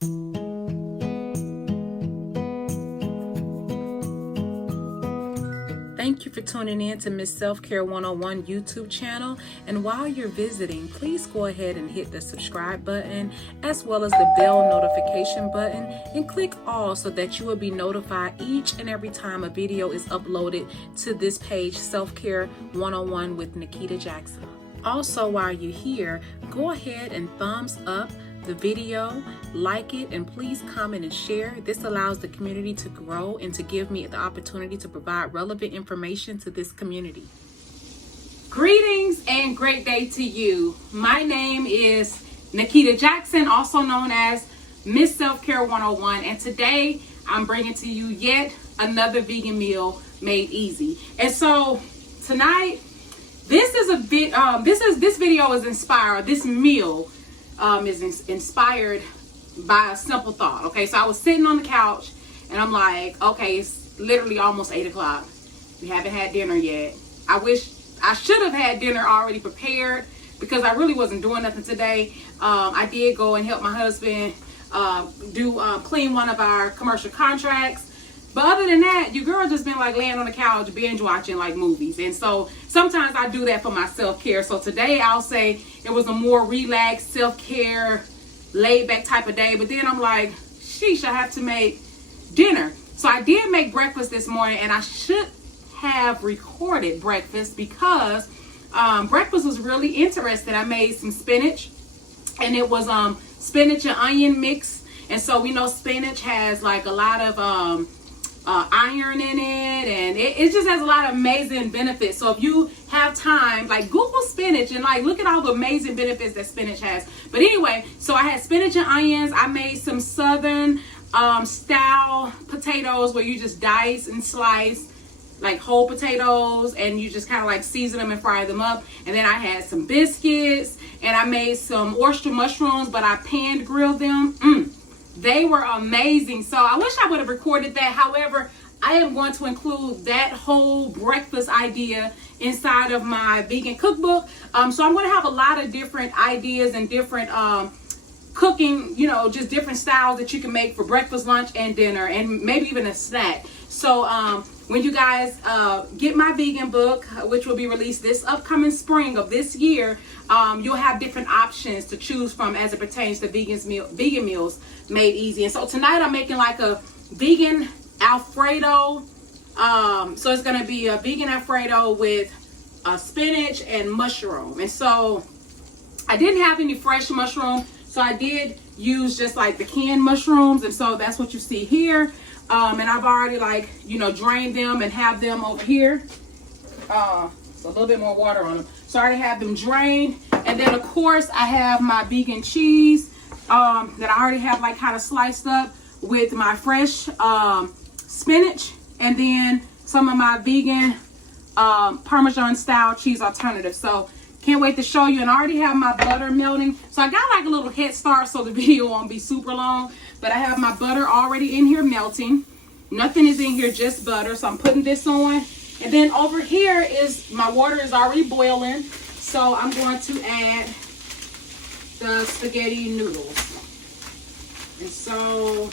Thank you for tuning in to Miss Self-Care 101 YouTube channel. And while you're visiting, please go ahead and hit the subscribe button as well as the bell notification button and click all so that you will be notified each and every time a video is uploaded to this page, Self-Care 101 with Nikkita Jackson. Also, while you're here, go ahead and thumbs up the video, like it, and please comment and share. This allows the community to grow and to give me the opportunity to provide relevant information to this community. Greetings and great day to you. My name is Nikkita Jackson, also known as Miss Self-Care 101, and today I'm bringing to you yet another vegan meal made easy. And so tonight, this video is inspired. This meal is inspired by a simple thought. Okay, so I was sitting on the couch and I'm like, okay, it's literally almost 8 o'clock. We haven't had dinner yet. I wish I should have had dinner already prepared because I really wasn't doing nothing today. I did go and help my husband clean one of our commercial contracts. But other than that, your girl just been like laying on the couch, binge watching like movies. And so sometimes I do that for my self-care. So today I'll say it was a more relaxed, self-care, laid back type of day. But then I'm like, sheesh, I have to make dinner. So I did make breakfast this morning, and I should have recorded breakfast because breakfast was really interesting. I made some spinach, and it was spinach and onion mix. And so we know spinach has like a lot of iron in it, and it just has a lot of amazing benefits. So if you have time, like Google spinach and like look at all the amazing benefits that spinach has. But anyway, so I had spinach and onions. I made some southern style potatoes where you just dice and slice like whole potatoes and you just kind of like season them and fry them up. And then I had some biscuits, and I made some oyster mushrooms, but I pan grilled them. They were amazing. So I wish I would have recorded that. However, I am going to include that whole breakfast idea inside of my vegan cookbook. So I'm going to have a lot of different ideas and different cooking, just different styles that you can make for breakfast, lunch, and dinner, and maybe even a snack. So when you guys get my vegan book, which will be released this upcoming spring of this year, you'll have different options to choose from as it pertains to vegan meals made easy. And so tonight I'm making like a vegan Alfredo. So it's going to be a vegan Alfredo with spinach and mushroom. And so I didn't have any fresh mushroom, so I did use just like the canned mushrooms. And so that's what you see here. And I've already drained them and have them over here. So a little bit more water on them. So I already have them drained. And then of course I have my vegan cheese that I already have like kind of sliced up with my fresh spinach, and then some of my vegan Parmesan style cheese alternative. So can't wait to show you. And I already have my butter melting. So I got like a little head start so the video won't be super long. But I have my butter already in here melting. Nothing is in here, just butter. So I'm putting this on. And then over here is my water is already boiling. So I'm going to add the spaghetti noodles. And so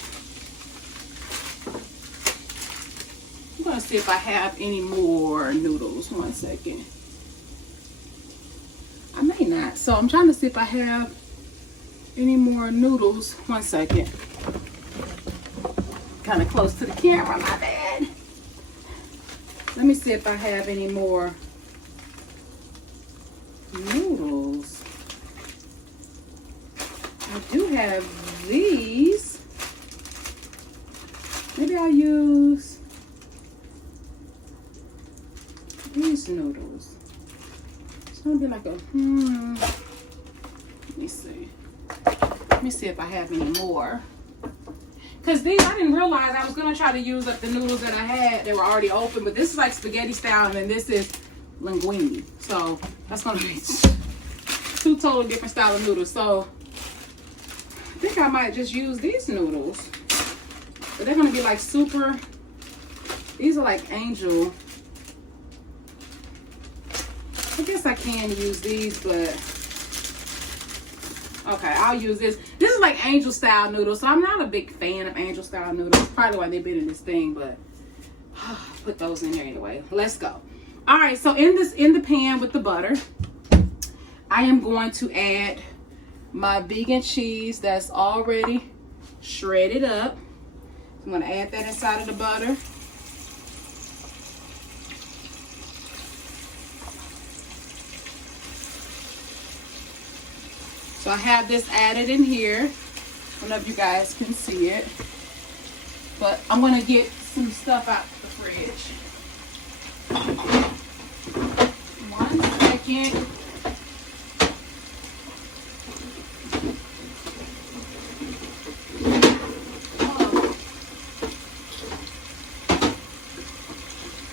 I'm going to see if I have any more noodles. 1 second. I may not. So I'm trying to see if I have any more noodles. 1 second. Kind of close to the camera, my bad. Let me see if I have any more noodles. I do have these. Maybe I'll use these noodles. It's gonna be like a let me see. Let me see if I have any more. Because these, I didn't realize I was going to try to use up the noodles that I had. They were already open. But this is like spaghetti style. And then this is linguine. So that's going to be two totally different style of noodles. So I think I might just use these noodles. But they're going to be like super. These are like angel. I guess I can use these. But Okay, I'll use this. This is like angel style noodles, so I'm not a big fan of angel style noodles. Probably why they've been in this thing, but put those in there anyway. Let's go. All right, so in the pan with the butter, I am going to add my vegan cheese that's already shredded up. I'm going to add that inside of the butter. So I have this added in here. I don't know if you guys can see it, but I'm going to get some stuff out the fridge. 1 second.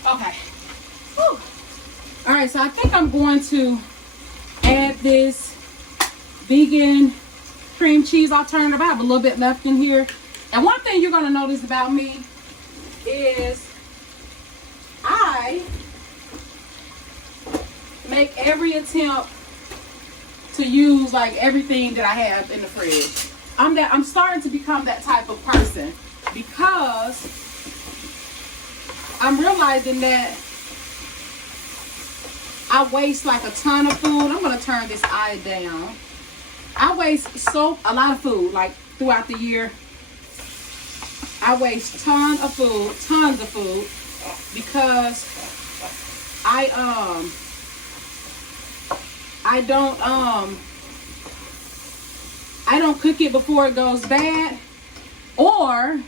Okay. Whew. All right, so I think I'm going to add this vegan cream cheese alternative. I have a little bit left in here. And one thing you're going to notice about me is I make every attempt to use like everything that I have in the fridge. I'm starting to become that type of person because I'm realizing that I waste like a ton of food. I'm going to turn this eye down. I waste a lot of food, like throughout the year. I waste tons of food because I don't cook it before it goes bad, or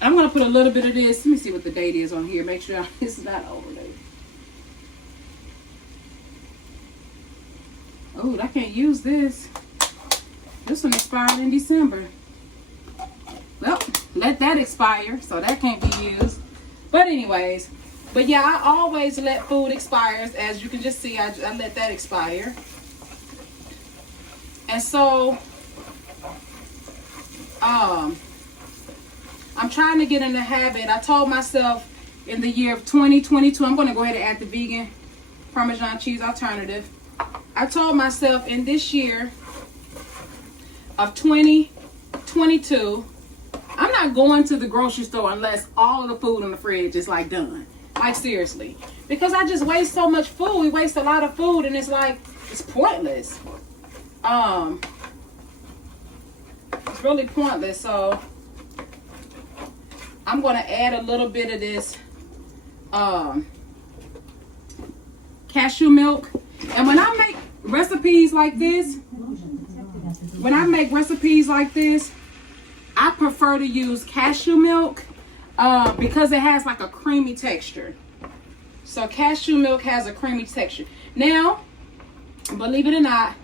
I'm gonna put a little bit of this. Let me see what the date is on here. Make sure it's not overdated. Oh, I can't use this. This one expired in December. Well, let that expire, so that can't be used. But anyways, but yeah, I always let food expire. As you can just see, I let that expire. And so, I'm trying to get in the habit. I told myself in the year of 2022, I'm going to go ahead and add the vegan Parmesan cheese alternative. I told myself in this year of 2022, I'm not going to the grocery store unless all of the food in the fridge is like done. Like seriously. Because I just waste so much food. We waste a lot of food and it's like, it's pointless. It's really pointless. So I'm going to add a little bit of this cashew milk. And when I make recipes like this, I prefer to use cashew milk because it has like a creamy texture. So cashew milk has a creamy texture. Now, believe it or not,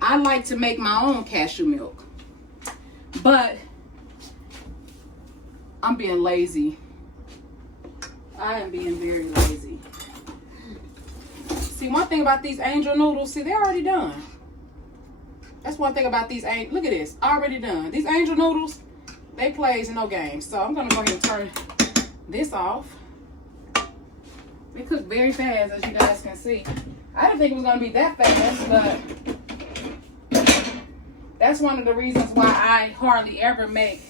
I like to make my own cashew milk. But I'm being lazy. I am being very lazy. See, one thing about these angel noodles, see, they're already done. That's one thing about these angel. Look at this, already done. These angel noodles, they plays no games. So I'm gonna go ahead and turn this off. They cook very fast, as you guys can see. I didn't think it was gonna be that fast, but that's one of the reasons why I hardly ever make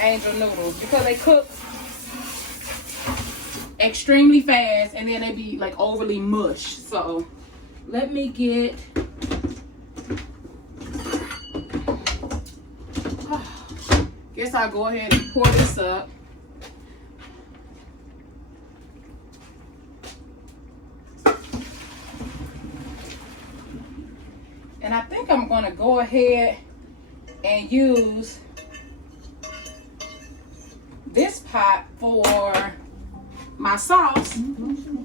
angel noodles, because they cook extremely fast and then they be like overly mush. So let me get guess I'll go ahead and pour this up. And I think I'm gonna go ahead and use this pot for my sauce. And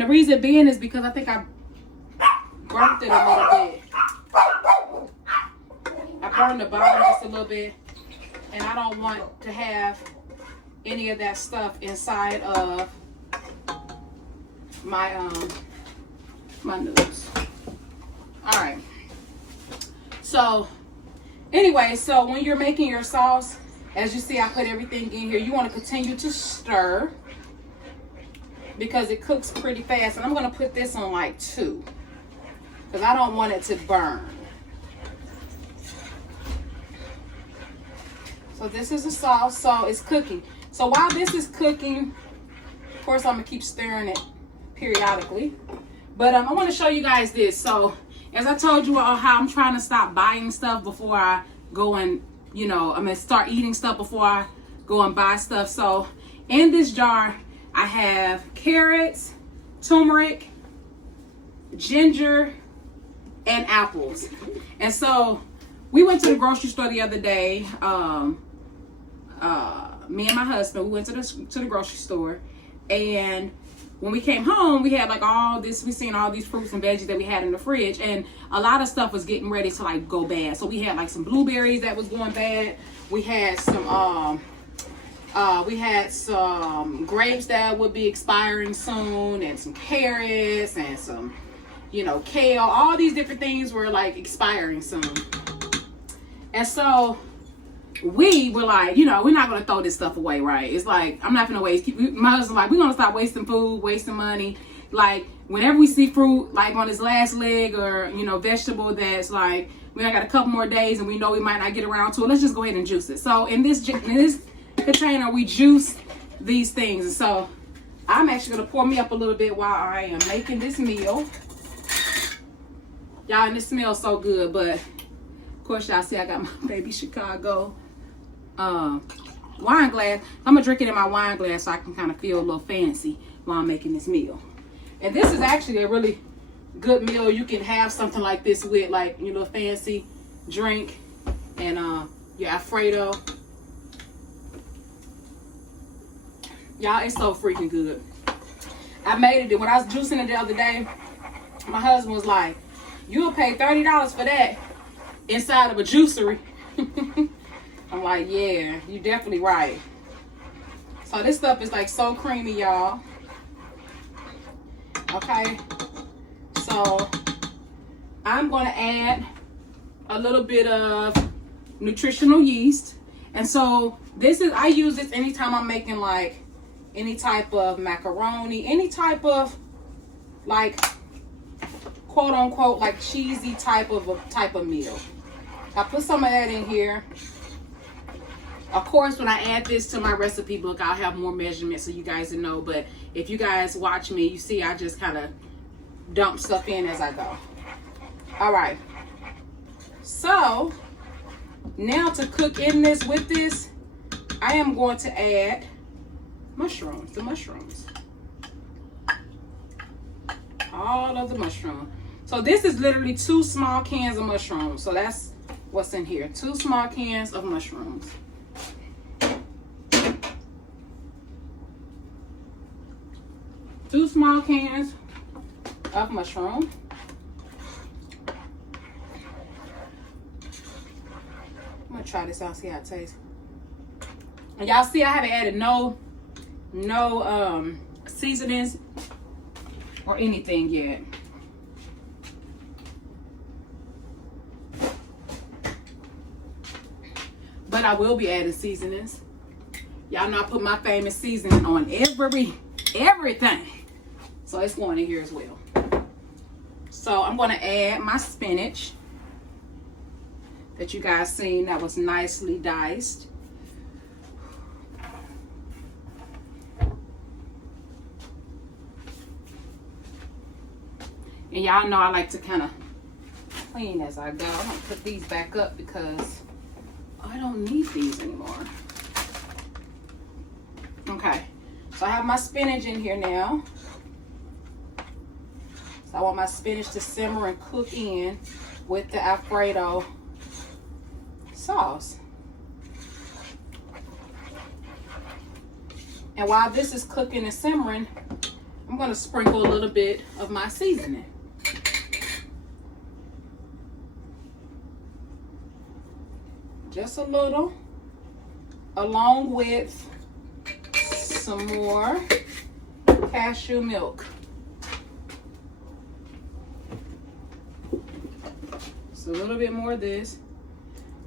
the reason being is because I think I burnt it a little bit. I burned the bottom just a little bit, and I don't want to have any of that stuff inside of my my noodles. All right. So anyway, so when you're making your sauce, as you see, I put everything in here. You want to continue to stir because it cooks pretty fast. And I'm going to put this on like 2. because I don't want it to burn. So this is the sauce, so it's cooking. So while this is cooking, of course I'm gonna keep stirring it periodically. But I want to show you guys this. So as I told you all, how I'm trying to stop buying stuff before I go and, you know, I'm gonna start eating stuff before I go and buy stuff. So in this jar I have carrots, turmeric, ginger, and apples. And so we went to the grocery store the other day. Me and my husband, we went to the grocery store, and when we came home, we had like all this, we seen all these fruits and veggies that we had in the fridge, and a lot of stuff was getting ready to like go bad. So we had like some blueberries that was going bad. We had some grapes that would be expiring soon, and some carrots, and some, you know, kale. All these different things were like expiring soon. And so we were like, you know, we're not gonna throw this stuff away, right? It's like, I'm not gonna waste. My husband's like, we're gonna stop wasting food, wasting money. Like, whenever we see fruit like on its last leg, or, you know, vegetable that's like, we got a couple more days and we know we might not get around to it, let's just go ahead and juice it. So in this container, we juice these things. And so I'm actually gonna pour me up a little bit while I am making this meal. Y'all, and it smells so good. But of course, y'all see I got my baby Chicago wine glass. I'm gonna drink it in my wine glass so I can kind of feel a little fancy while I'm making this meal. And this is actually a really good meal. You can have something like this with, like, your little fancy drink and your Alfredo. Y'all, it's so freaking good. I made it when I was juicing it the other day. My husband was like, you'll pay $30 for that inside of a juicery. I'm like, yeah, you're definitely right. So this stuff is like so creamy, y'all. Okay, so I'm going to add a little bit of nutritional yeast. And so this is, I use this anytime I'm making like any type of macaroni, any type of like quote unquote like cheesy type of meal. I put some of that in here. Of course, when I add this to my recipe book, I'll have more measurements so you guys know. But if you guys watch me, you see I just kind of dump stuff in as I go. All right. So now to cook in this with this, I am going to add mushrooms. The mushrooms. All of the mushrooms. So this is literally 2 small cans of mushrooms. So that's what's in here. 2 small cans of mushrooms. Two small cans of mushroom. I'm gonna try this out, see how it tastes. And y'all see I haven't added no seasonings or anything yet. But I will be adding seasonings. Y'all know I put my famous seasoning on everything. So it's going in here as well. So I'm going to add my spinach that you guys seen that was nicely diced. And y'all know I like to kind of clean as I go. I'm going to put these back up because I don't need these anymore. Okay. So I have my spinach in here now. So I want my spinach to simmer and cook in with the Alfredo sauce. And while this is cooking and simmering, I'm going to sprinkle a little bit of my seasoning. Just a little, along with some more cashew milk. So a little bit more of this,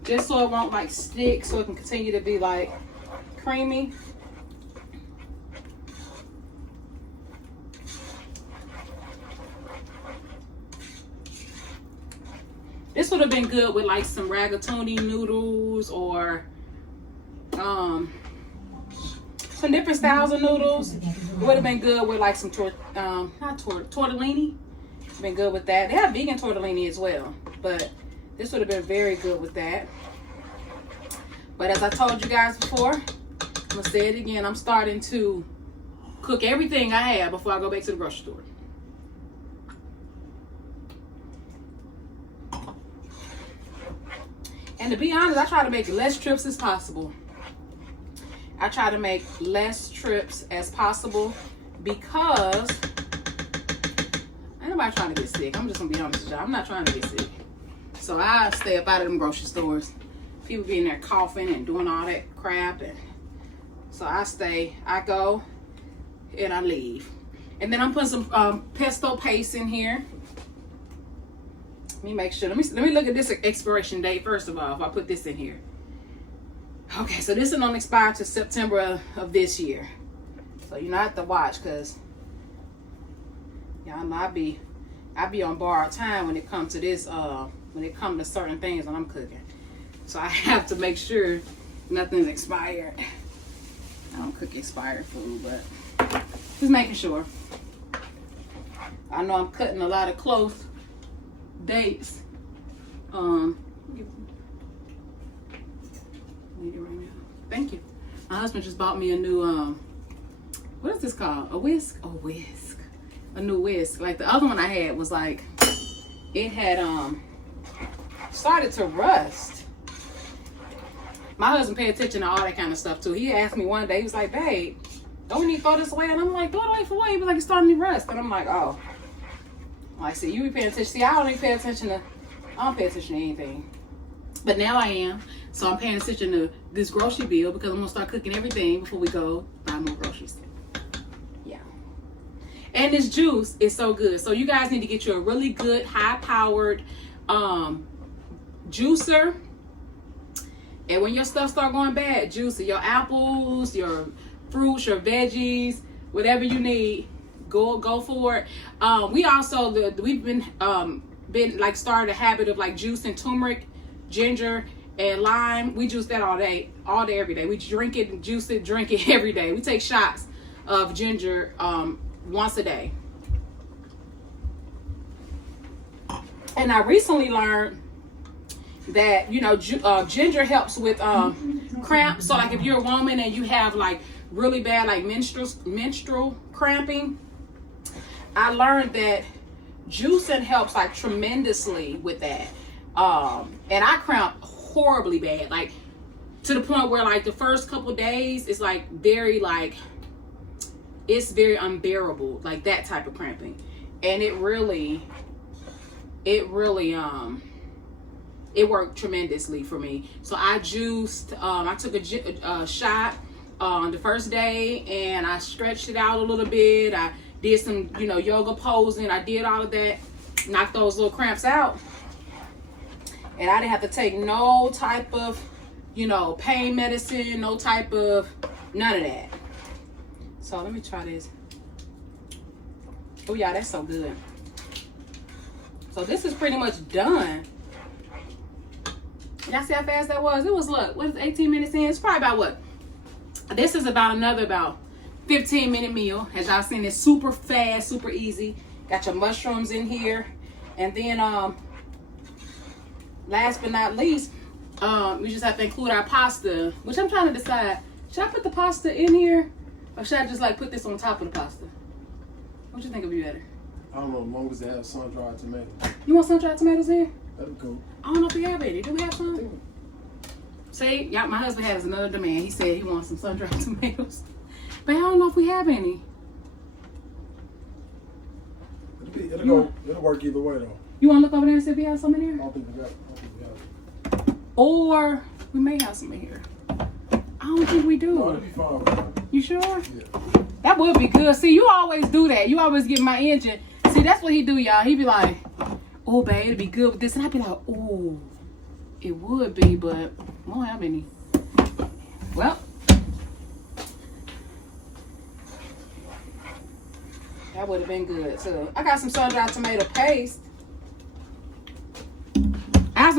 just so it won't like stick, so it can continue to be like creamy. This would have been good with like some ragatoni noodles or some different styles of noodles. It would have been good with like some tortellini. Been good with that. They have vegan tortellini as well, but this would have been very good with that. But as I told you guys before, I'm gonna say it again, I'm starting to cook everything I have before I go back to the grocery store. And to be honest, I try to make less trips as possible. I try to make less trips as possible because ain't nobody trying to get sick. I'm just gonna be honest with y'all. I'm not trying to get sick. So I stay up out of them grocery stores. People be in there coughing and doing all that crap, and so I go and I leave. And then I'm putting some pesto paste in here. Let me make sure. Let me look at this expiration date first of all. If I put this in here, okay. So this is on expire to September of this year. So you know I have to watch because y'all know I be on borrowed time when it comes to this. When it comes to certain things when I'm cooking. So I have to make sure nothing's expired. I don't cook expired food, but just making sure. I know I'm cutting a lot of close dates. Need it right now. Thank you. My husband just bought me a new what is this called? A whisk? A whisk. A new whisk. Like the other one I had was like it had started to rust. My husband paid attention to all that kind of stuff too. He asked me one day, he was like, babe, don't we need to throw this away? And I'm like, throw it away for what? He was like, it's starting to rust. And I'm like, oh. I said, you be paying attention. See, I don't pay attention to anything. But now I am. So I'm paying attention to this grocery bill because I'm gonna start cooking everything before we go buy more groceries. Yeah. And this juice is so good. So you guys need to get you a really good, high-powered juicer. And when your stuff start going bad, juice your apples, your fruits, your veggies, whatever you need, go for it. We've been like started a habit of like juicing turmeric, ginger, and lime. We juice that all day, every day. We drink it, juice it, drink it every day. We take shots of ginger once a day. And I recently learned that ginger helps with cramps. So like if you're a woman and you have like really bad like menstrual cramping, I learned that juicing helps like tremendously with that. And I cramp horribly bad, like to the point where like the first couple days it's like it's very unbearable, like that type of cramping. And it really it worked tremendously for me. So I juiced, I took a shot on the first day and I stretched it out a little bit. I did some, yoga posing. I did all of that, knocked those little cramps out. And I didn't have to take no type of, pain medicine, none of that. So let me try this. Oh yeah, that's so good. So this is pretty much done. Y'all see how fast that was? It was, look, what is 18 minutes in? It's probably about this is about another 15-minute meal. As y'all seen, it's super fast, super easy. Got your mushrooms in here. And then, last but not least, we just have to include our pasta, which I'm trying to decide. Should I put the pasta in here? Or should I just like put this on top of the pasta? What you think would be better? I don't know, as long as they have sun-dried tomatoes. You want sun-dried tomatoes in? That'd be cool. I don't know if we have any. Do we have some? See, yeah, my husband has another demand. He said he wants some sun-dried tomatoes. But I don't know if we have any. It'll work either way, though. You want to look over there and see if we have some in here? I don't think we got it. Or we may have some in here. I don't think we do. No, it'll be fine. You sure? Yeah. That would be good. See, you always do that. You always get my engine. See, that's what he do, y'all. He be like, oh, babe, it'd be good with this. And I'd be like, oh, it would be, but we don't have any. Well, that would have been good, too. I got some sun-dried tomato paste.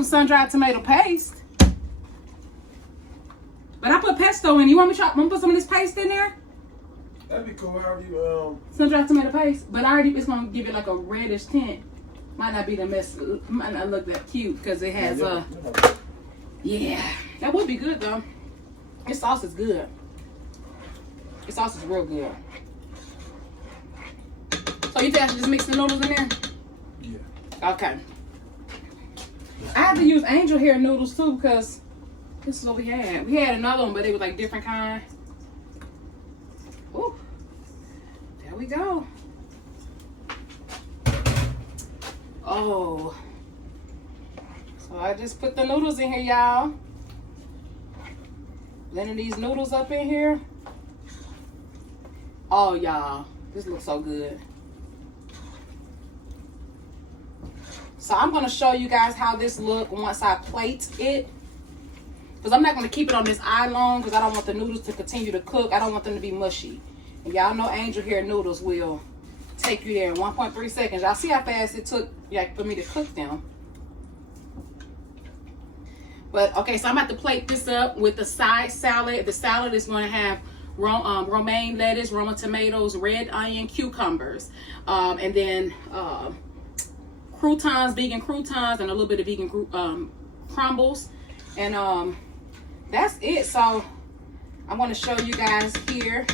sun-dried tomato paste. But I put pesto in. You want me to put some of this paste in there? That'd be cool. How you Sun-dried tomato paste. But I already, it's gonna give it like a reddish tint. Might not be the best. Might not look that cute because it has yeah, that would be good though. This sauce is good. This sauce is real good. So you think I should just mix the noodles in there? Yeah. Okay. I had to use angel hair noodles too because this is what we had. We had another one, but they were like different kind. Ooh, there we go. Oh, so I just put the noodles in here, y'all. Blending these noodles up in here. Oh, y'all, this looks so good. So I'm gonna show you guys how this look once I plate it. Because I'm not gonna keep it on this eye long because I don't want the noodles to continue to cook. I don't want them to be mushy. And y'all know angel hair noodles will take you there in 1.3 seconds. Y'all see how fast it took for me to cook them. But okay, so I'm about to plate this up with the side salad. The salad is going to have romaine lettuce, Roma tomatoes, red onion, cucumbers, and then croutons, vegan croutons, and a little bit of vegan crumbles. And that's it. So I'm going to show you guys here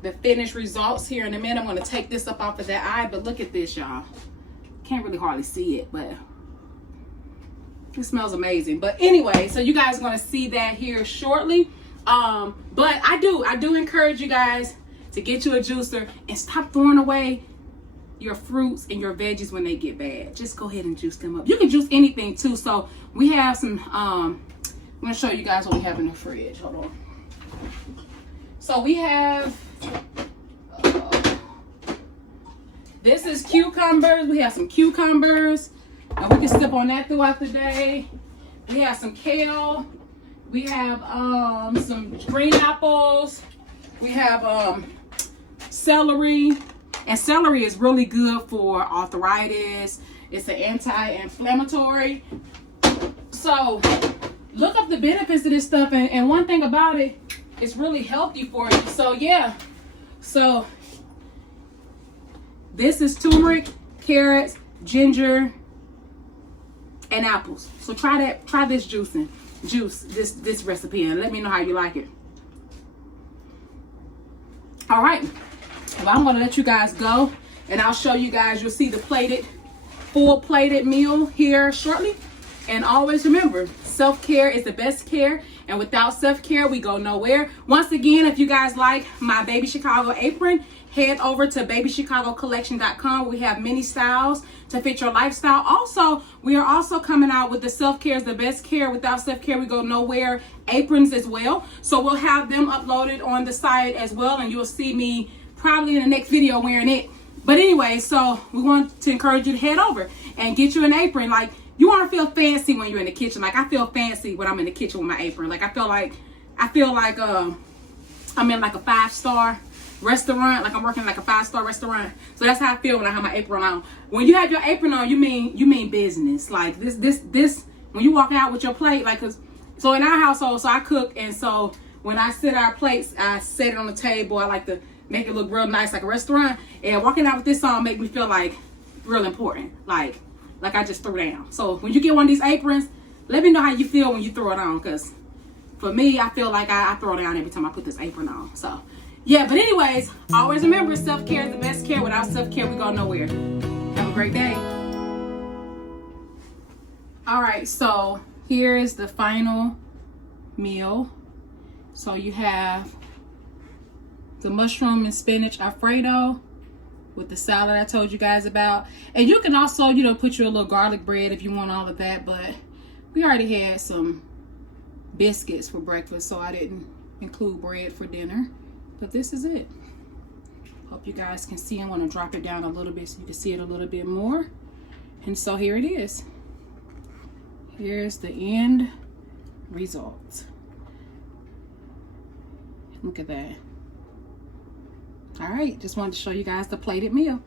the finished results here in a minute. I'm going to take this up off of that eye, but look at this, y'all. Can't really hardly see it, but it smells amazing. But anyway, so you guys are going to see that here shortly. But I do encourage you guys to get you a juicer and stop throwing away your fruits and your veggies when they get bad. Just go ahead and juice them up. You can juice anything too. So we have some, I'm going to show you guys what we have in the fridge. Hold on. So we have, this is cucumbers. We have some cucumbers. And we can sip on that throughout the day. We have some kale. We have some green apples. We have celery. And celery is really good for arthritis. It's an anti-inflammatory. So look up the benefits of this stuff. And one thing about it, it's really healthy for you. So yeah. So this is turmeric, carrots, ginger, and apples. So try this juice this recipe and let me know how you like it. All right. Well, I'm going to let you guys go and I'll show you guys. You'll see the full plated meal here shortly. And always remember, self-care is the best care. And without self-care, we go nowhere. Once again, if you guys like my Baby Chicago apron, head over to babychicagocollection.com. We have many styles to fit your lifestyle. Also, we are also coming out with the self-care is the best care. Without self-care, we go nowhere aprons as well. So we'll have them uploaded on the site as well. And you'll see me probably in the next video wearing it. But anyway, so we want to encourage you to head over and get you an apron. Like, you want to feel fancy when you're in the kitchen. Like, I feel fancy when I'm in the kitchen with my apron. Like, I feel like I'm in like a 5-star restaurant. Like, I'm working like a 5-star restaurant. So that's how I feel when I have my apron on. When you have your apron on, you mean business. Like this when you walk out with your plate, like, so in our household, so I cook, and so when I sit our plates, I set it on the table. I like to make it look real nice like a restaurant. And walking out with this on make me feel like real important. Like I just threw down. So when you get one of these aprons, let me know how you feel when you throw it on. Because for me, I feel like I throw down every time I put this apron on. So yeah, but anyways, always remember, self-care is the best care. Without self-care, we go nowhere. Have a great day. All right, so here is the final meal. So you have the mushroom and spinach Alfredo with the salad I told you guys about. And you can also, put you a little garlic bread if you want all of that. But we already had some biscuits for breakfast, so I didn't include bread for dinner. But this is it. Hope you guys can see. I'm going to drop it down a little bit so you can see it a little bit more. And so here it is. Here's the end result. Look at that. All right, just wanted to show you guys the plated meal.